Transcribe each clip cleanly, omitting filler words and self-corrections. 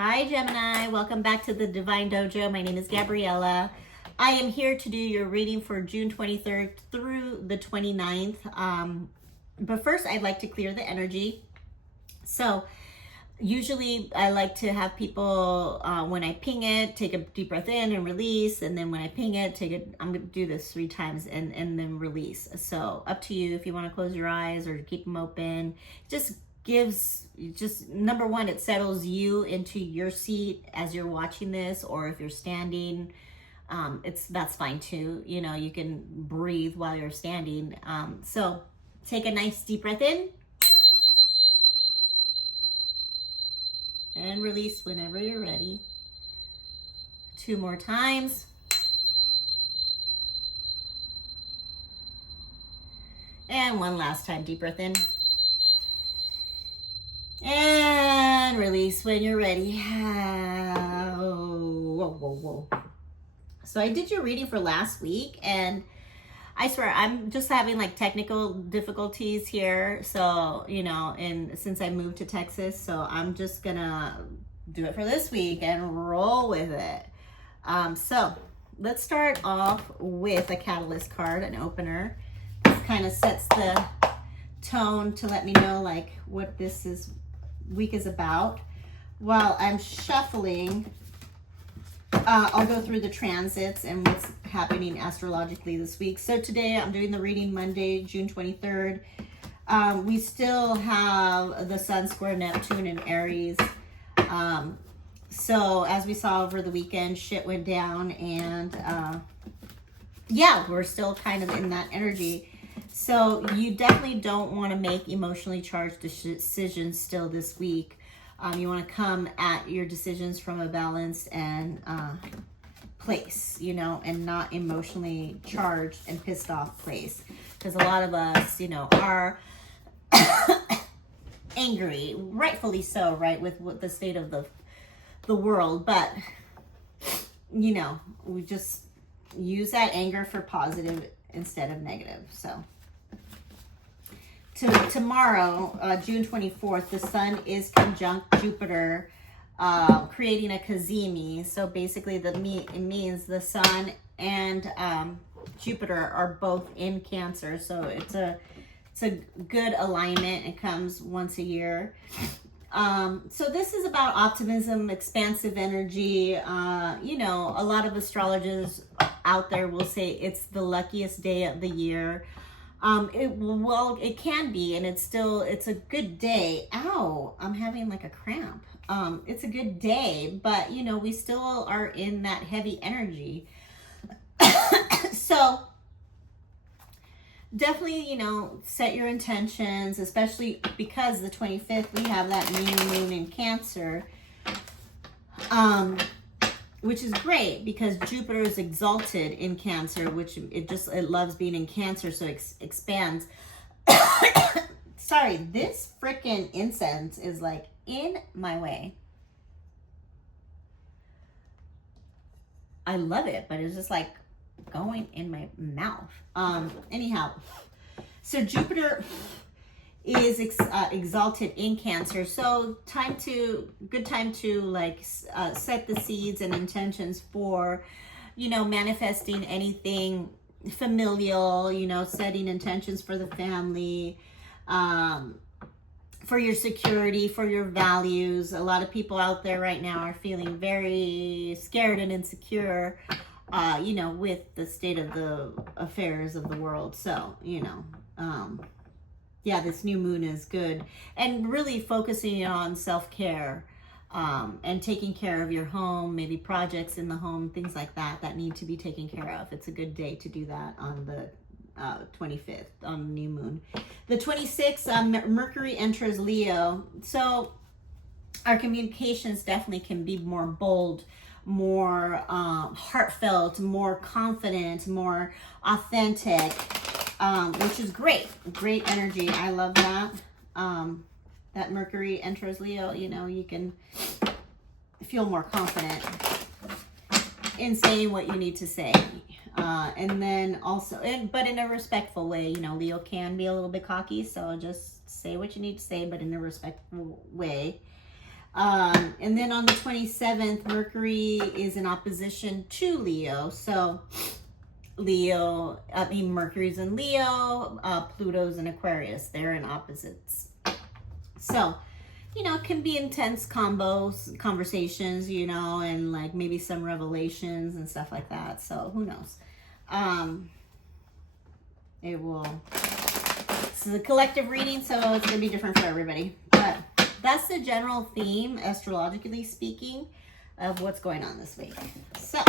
Hi Gemini, welcome back to the Divine Dojo. My name is Gabriela. I am here to do your reading for June 23rd through the 29th. But first I'd like to clear the energy. So usually I like to have people, when I ping it, take a deep breath in and release. And then when I ping it, I'm going to do this 3 times and then release. So up to you if you want to close your eyes or keep them open. Just number one, it settles you into your seat as you're watching this, or if you're standing, that's fine too. You know, you can breathe while you're standing. So take a nice deep breath in and release whenever you're ready. 2 more times. And 1 last time, deep breath in. And release when you're ready. Whoa. So I did your reading for last week, and I swear I'm just having like technical difficulties here. So, you know, and since I moved to Texas, so I'm just gonna do it for this week and roll with it. So let's start off with a catalyst card, an opener. This kind of sets the tone to let me know like what this week is about. While I'm shuffling, I'll go through the transits and what's happening astrologically this week. So today I'm doing the reading Monday, June 23rd. We still have the Sun square Neptune in Aries. So as we saw over the weekend, shit went down, and yeah, we're still kind of in that energy. So you definitely don't want to make emotionally charged decisions still this week. You want to come at your decisions from a balanced and place, you know, and not emotionally charged and pissed off place. Because a lot of us, you know, are angry, rightfully so, right, with the state of the world. But, you know, we just use that anger for positive instead of negative. So tomorrow, June 24th, the sun is conjunct Jupiter, creating a Kazemi. So basically it means the sun and Jupiter are both in Cancer. So it's a good alignment. It comes once a year. So this is about optimism, expansive energy. You know, a lot of astrologers out there will say it's the luckiest day of the year. It can be, and it's a good day. Ow, I'm having like a cramp. It's a good day, but you know, we still are in that heavy energy. So definitely, you know, set your intentions, especially because the 25th, we have that new moon in Cancer, which is great because Jupiter is exalted in Cancer, which it loves being in Cancer, so it expands. Sorry, this freaking incense is like in my way. I love it, but it's just like going in my mouth. Anyhow, so Jupiter is exalted in Cancer, so good time to like set the seeds and intentions for, you know, manifesting anything familial, you know, setting intentions for the family, for your security, for your values. A lot of people out there right now are feeling very scared and insecure, you know, with the state of the affairs of the world. So, you know, yeah, this new moon is good, and really focusing on self-care, and taking care of your home, maybe projects in the home, things like that need to be taken care of. It's a good day to do that on the 25th, on the new moon. The 26th, Mercury enters Leo. So our communications definitely can be more bold, more heartfelt, more confident, more authentic, which is great energy. I love that. That Mercury enters Leo, you know, you can feel more confident in saying what you need to say. And then also, but in a respectful way, you know, Leo can be a little bit cocky, so just say what you need to say, but in a respectful way. And then on the 27th, Mercury is in opposition to Leo. So Mercury's in Leo, Pluto's in Aquarius. They're in opposites. So, you know, it can be intense conversations, you know, and like maybe some revelations and stuff like that. So who knows? This is a collective reading, so it's going to be different for everybody. But that's the general theme, astrologically speaking, of what's going on this week. So,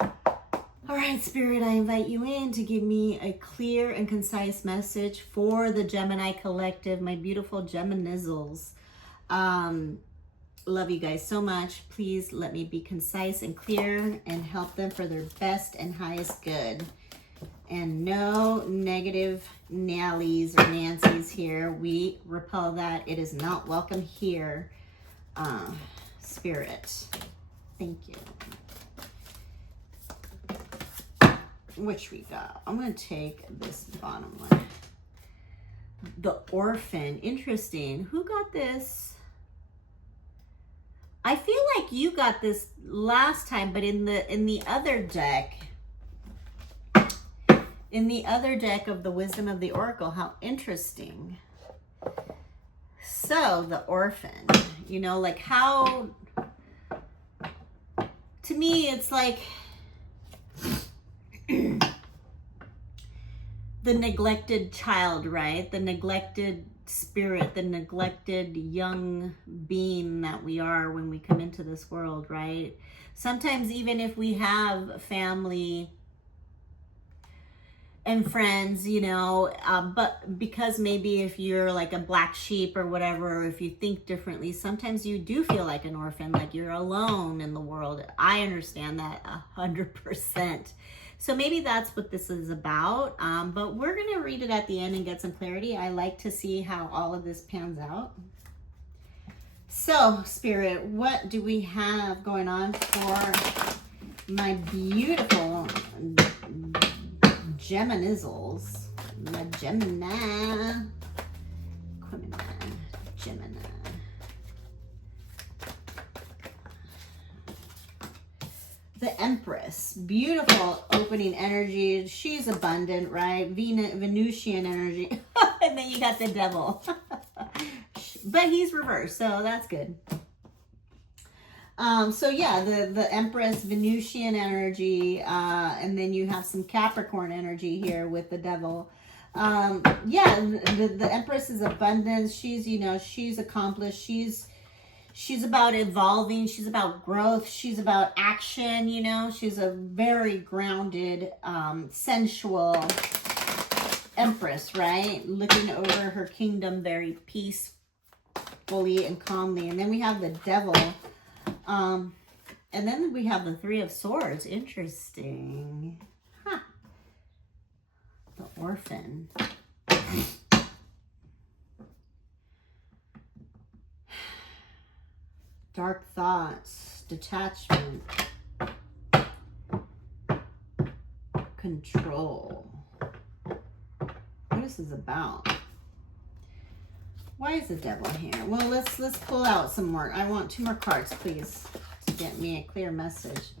all right, Spirit, I invite you in to give me a clear and concise message for the Gemini collective, my beautiful Geminizzles. Love you guys so much. Please let me be concise and clear and help them for their best and highest good. And no negative Nallys or Nancys here. We repel that. It is not welcome here. Spirit, thank you. Which we got? I'm going to take this bottom one. The Orphan. Interesting. Who got this? I feel like you got this last time, but in the other deck. In the other deck of the Wisdom of the Oracle. How interesting. So, the Orphan. You know, like how... To me, it's like... the neglected child, right? The neglected spirit, the neglected young being that we are when we come into this world, right? Sometimes even if we have family and friends, you know, but because maybe if you're like a black sheep or whatever, or if you think differently, sometimes you do feel like an orphan, like you're alone in the world. I understand that 100%. So maybe that's what this is about, but we're going to read it at the end and get some clarity. I like to see how all of this pans out. So, Spirit, what do we have going on for my beautiful Geminizzles? My Gemini. Gemini. The Empress, beautiful opening energy. She's abundant, right? Venusian energy. And then you got the Devil. But he's reversed, so that's good. So yeah, the Empress, Venusian energy, and then you have some Capricorn energy here with the Devil. Yeah, the Empress is abundance. She's, you know, she's accomplished. She's about evolving. She's about growth. She's about action, you know. She's a very grounded, sensual empress, right? Looking over her kingdom very peacefully and calmly. And then we have the Devil. And then we have the Three of Swords. Interesting. Huh. The Orphan. Dark thoughts, detachment, control. What is this about? Why is the Devil here? Well, let's pull out some more. I want 2 more cards, please, to get me a clear message.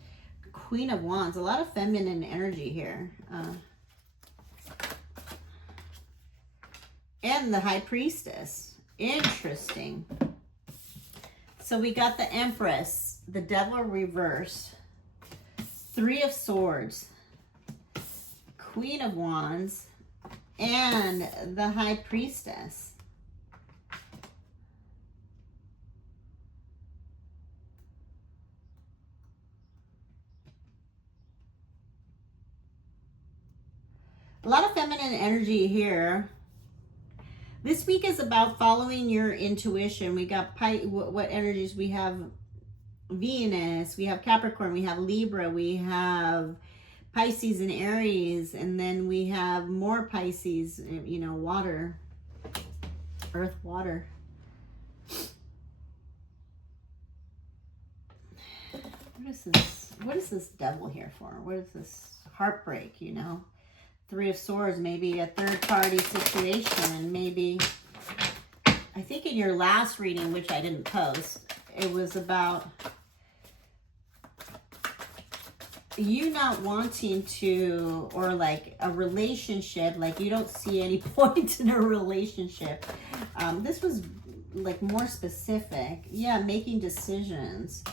Queen of Wands, a lot of feminine energy here. And the High Priestess. Interesting. So we got the Empress, the Devil reversed, Three of Swords, Queen of Wands, and the High Priestess. A lot of feminine energy here. This week is about following your intuition. We got what energies? We have Venus, we have Capricorn, we have Libra, we have Pisces and Aries, and then we have more Pisces, you know, water, earth, water. What is this Devil here for? What is this heartbreak, you know? Three of Swords, maybe a third party situation, maybe I think in your last reading, which I didn't post, it was about you not wanting to, or like a relationship, like you don't see any point in a relationship. This was like more specific. Yeah, making decisions.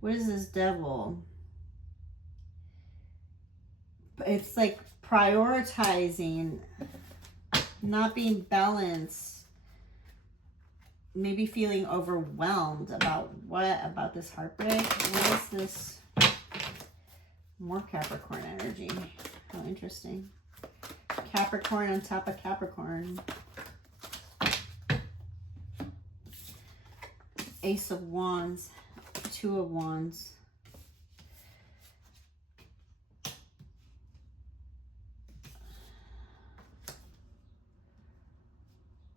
What is this Devil? It's like prioritizing, not being balanced, maybe feeling overwhelmed about what? About this heartbreak? What is this? More Capricorn energy. How interesting. Capricorn on top of Capricorn. Ace of Wands, Two of Wands.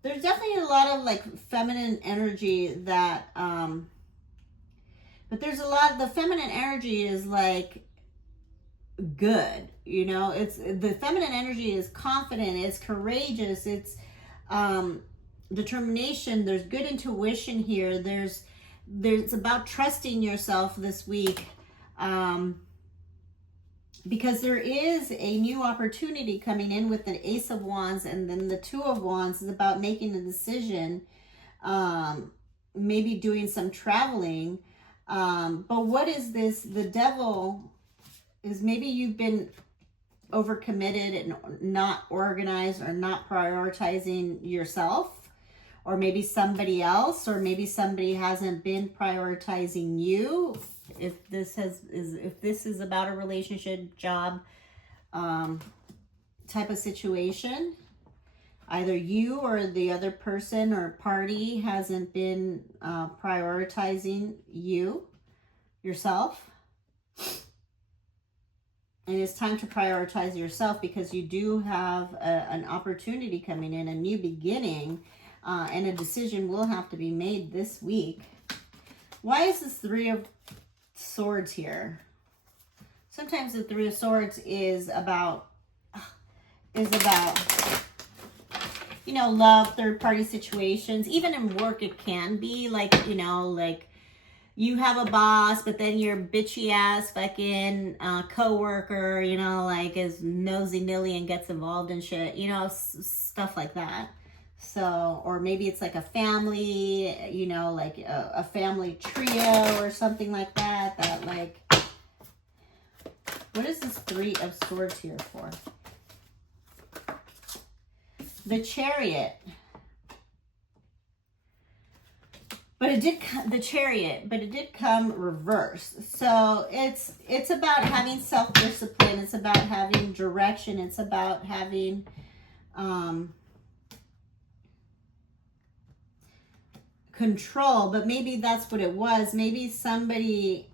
There's definitely a lot of like feminine energy that, but there's a lot, the feminine energy is like good, you know, it's, the feminine energy is confident, it's courageous, it's determination, there's good intuition here, there's about trusting yourself this week, because there is a new opportunity coming in with the Ace of Wands, and then the Two of Wands is about making a decision, maybe doing some traveling, but what is this? The Devil is maybe you've been overcommitted and not organized, or not prioritizing yourself, or maybe somebody else, or maybe somebody hasn't been prioritizing you. If this is about a relationship, job, type of situation, either you or the other person or party hasn't been prioritizing yourself. And it's time to prioritize yourself, because you do have an opportunity coming in, a new beginning, and a decision will have to be made this week. Why is this Three of Swords here? Sometimes the Three of Swords is about, you know, love, third-party situations. Even in work, it can be like, you know, like you have a boss, but then your bitchy ass fucking co-worker, you know, like is nosy-nilly and gets involved in shit, you know, stuff like that. So, or maybe it's like a family, you know, like a family trio or something like that, that like, what is this Three of Swords here for? The Chariot. But it did, the Chariot, but it did come reverse. So it's about having self-discipline. It's about having direction. It's about having, control, but maybe that's what it was. Maybe somebody,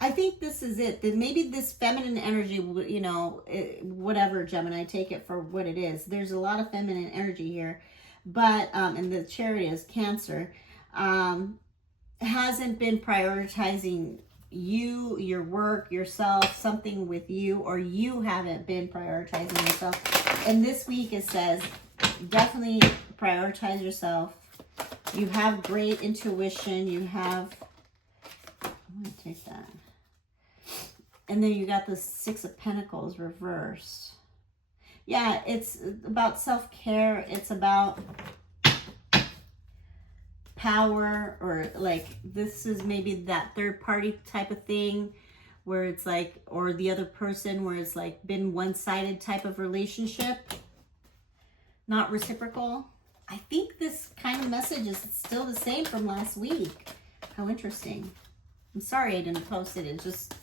I think this is it, that maybe this feminine energy, you know, whatever, Gemini, take it for what it is. There's a lot of feminine energy here, but, and the Chariot is Cancer, hasn't been prioritizing you, your work, yourself, something with you, or you haven't been prioritizing yourself. And this week it says, definitely prioritize yourself. You have great intuition. You have, I'm going to take that. And then you got the Six of Pentacles reversed. Yeah, it's about self-care. It's about power, or like this is maybe that third party type of thing where it's like, or the other person where it's like been one-sided type of relationship, not reciprocal. I think this kind of message is still the same from last week. How interesting. I'm sorry I didn't post it. It just,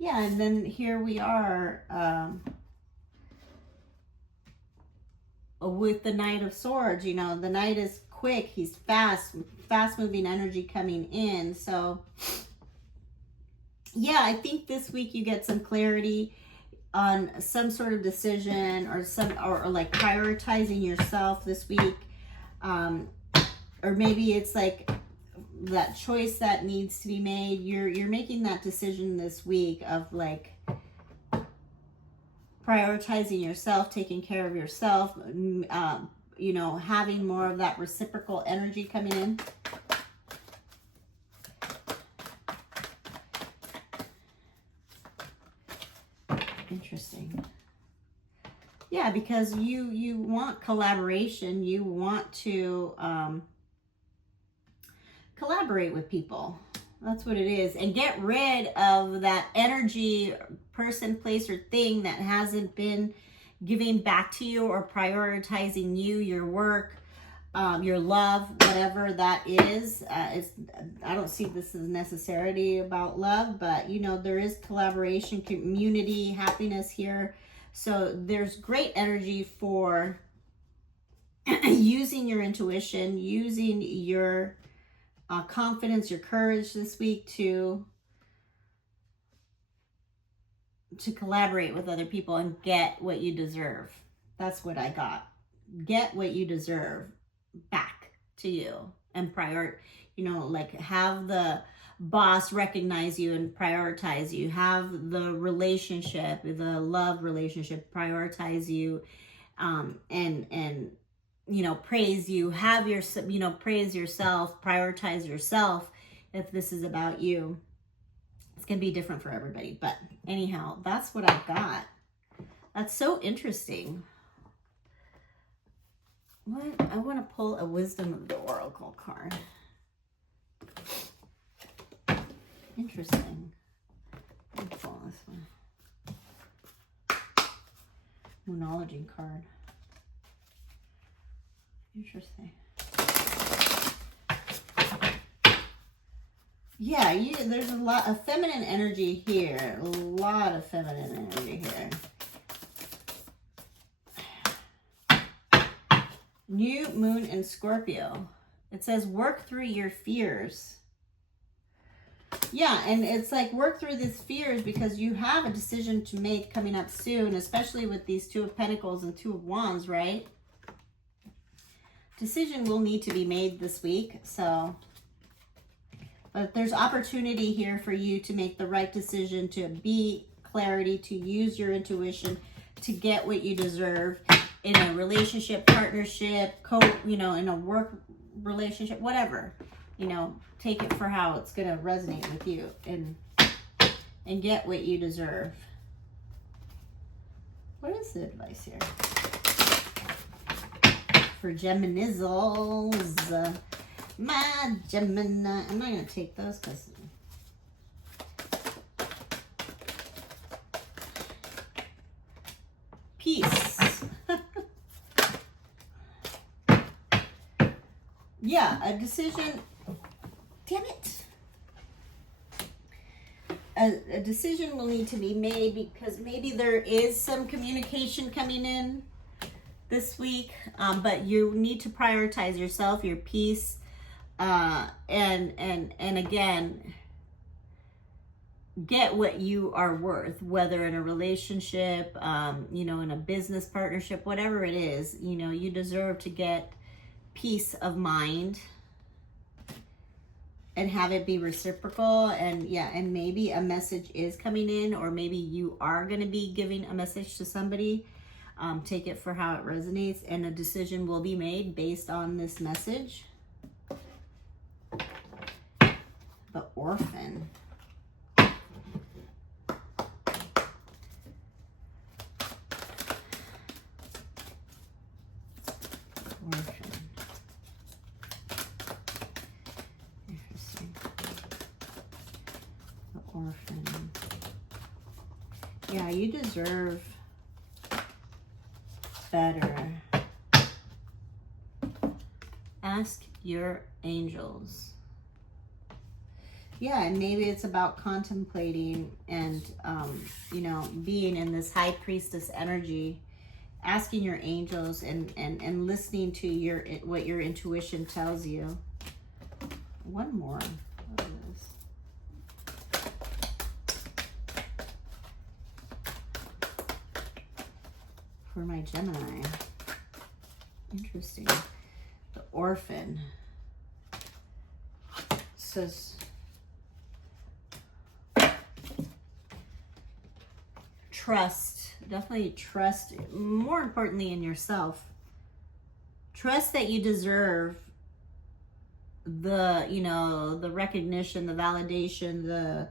yeah, and then here we are with the Knight of Swords. You know, the Knight is quick. He's fast moving energy coming in. So yeah, I think this week you get some clarity on some sort of decision, or like prioritizing yourself this week. Or maybe it's like that choice that needs to be made. You're making that decision this week of like, prioritizing yourself, taking care of yourself, you know, having more of that reciprocal energy coming in. Interesting. Yeah, because you want collaboration. You want to collaborate with people. That's what it is. And get rid of that energy, person, place, or thing that hasn't been giving back to you or prioritizing you, your work, your love, whatever that is. I don't see this as necessarily about love, but you know, there is collaboration, community, happiness here. So there's great energy for using your intuition, using your confidence, your courage this week to collaborate with other people and get what you deserve. That's what I got. Get what you deserve back to you, and you know, like have the boss recognize you and prioritize you. Have the relationship, the love relationship, prioritize you, and you know, praise you. Have your, you know, praise yourself, prioritize yourself. If this is about you, it's gonna be different for everybody. But anyhow, that's what I got. That's so interesting. What? I want to pull a Wisdom of the Oracle card. Interesting. Let me pull this one. Moonology card. Interesting. Yeah, there's a lot of feminine energy here. A lot of feminine energy here. New moon in Scorpio. It says work through your fears. Yeah, and it's like work through these fears because you have a decision to make coming up soon, especially with these Two of Pentacles and Two of Wands, right? Decision will need to be made this week, so... But there's opportunity here for you to make the right decision, to be clarity, to use your intuition, to get what you deserve in a relationship, partnership, you know, in a work relationship, whatever. You know, take it for how it's going to resonate with you and get what you deserve. What is the advice here? For Geminizzles. My Gemini. I'm not going to take those because... Peace. Yeah, a decision. Damn it. A decision will need to be made because maybe there is some communication coming in this week, but you need to prioritize yourself, your peace, and again, get what you are worth, whether in a relationship, you know, in a business partnership, whatever it is. You know, you deserve to get peace of mind and have it be reciprocal. And yeah, and maybe a message is coming in, or maybe you are going to be giving a message to somebody. Take it for how it resonates, and a decision will be made based on this message. The Orphan. Orphan. Interesting. The Orphan. Yeah, you deserve better. Ask your angels. Yeah, and maybe it's about contemplating and, you know, being in this high priestess energy, asking your angels and listening to what your intuition tells you. One more. What is this? For my Gemini. Interesting. The Orphan says trust Definitely trust, more importantly, in yourself. Trust that you deserve the, you know, the recognition, the validation,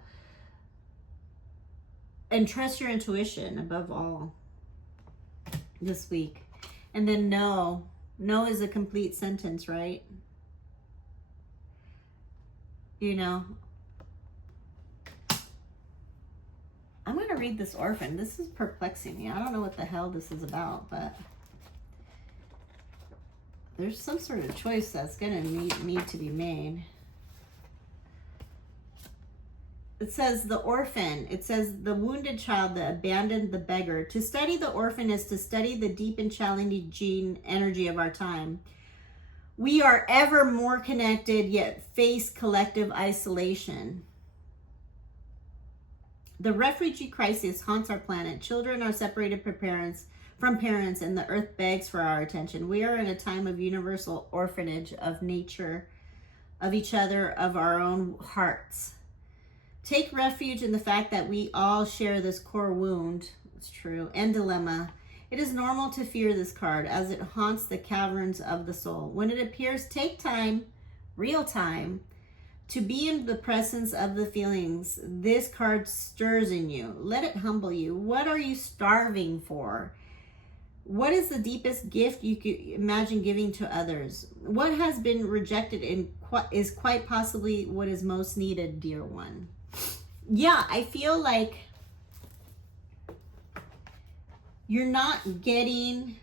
and trust your intuition above all this week. And then no is a complete sentence, right? You know, I'm going to read this orphan. This is perplexing me. I don't know what the hell this is about, but there's some sort of choice that's going to need to be made. It says the orphan. It says the wounded child that abandoned the beggar. To study the orphan is to study the deep and challenging energy of our time. We are ever more connected, yet face collective isolation. The refugee crisis haunts our planet. Children are separated from parents, and the earth begs for our attention. We are in a time of universal orphanage of nature, of each other, of our own hearts. Take refuge in the fact that we all share this core wound, it's true, and dilemma. It is normal to fear this card as it haunts the caverns of the soul. When it appears, take time, real time, to be in the presence of the feelings this card stirs in you. Let it humble you. What are you starving for? What is the deepest gift you could imagine giving to others? What has been rejected and is quite possibly what is most needed, dear one? Yeah, I feel like you're not getting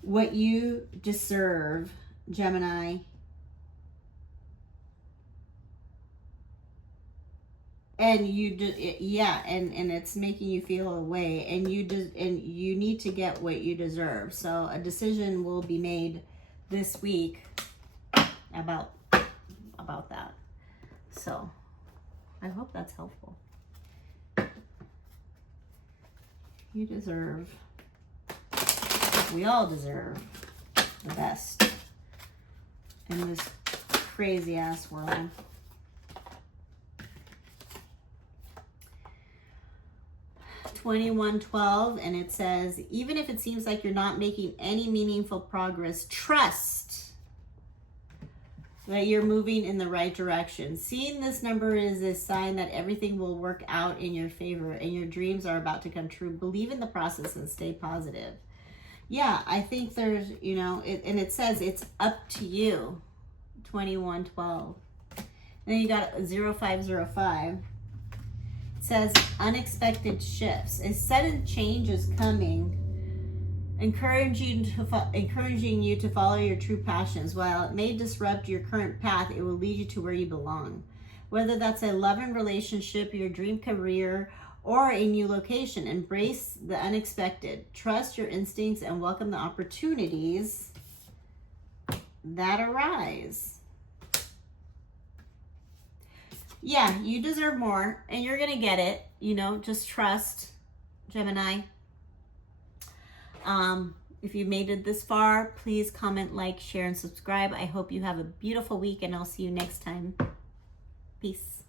what you deserve, Gemini. And you do, yeah, and it's making you feel away, and you need to get what you deserve. So a decision will be made this week about that. So I hope that's helpful. You deserve, we all deserve the best in this crazy ass world. $21.12, and it says, even if it seems like you're not making any meaningful progress, trust that you're moving in the right direction. Seeing this number is a sign that everything will work out in your favor and your dreams are about to come true. Believe in the process and stay positive. Yeah, I think there's, you know, and it says it's up to you. 21.12. Then you got 0505. It says unexpected shifts. A sudden change is coming, encouraging you to follow your true passions. While it may disrupt your current path, it will lead you to where you belong. Whether that's a love and relationship, your dream career, or a new location, embrace the unexpected. Trust your instincts and welcome the opportunities that arise. Yeah, you deserve more, and you're going to get it. You know, just trust, Gemini. If you made it this far, please comment, like, share, and subscribe. I hope you have a beautiful week, and I'll see you next time. Peace.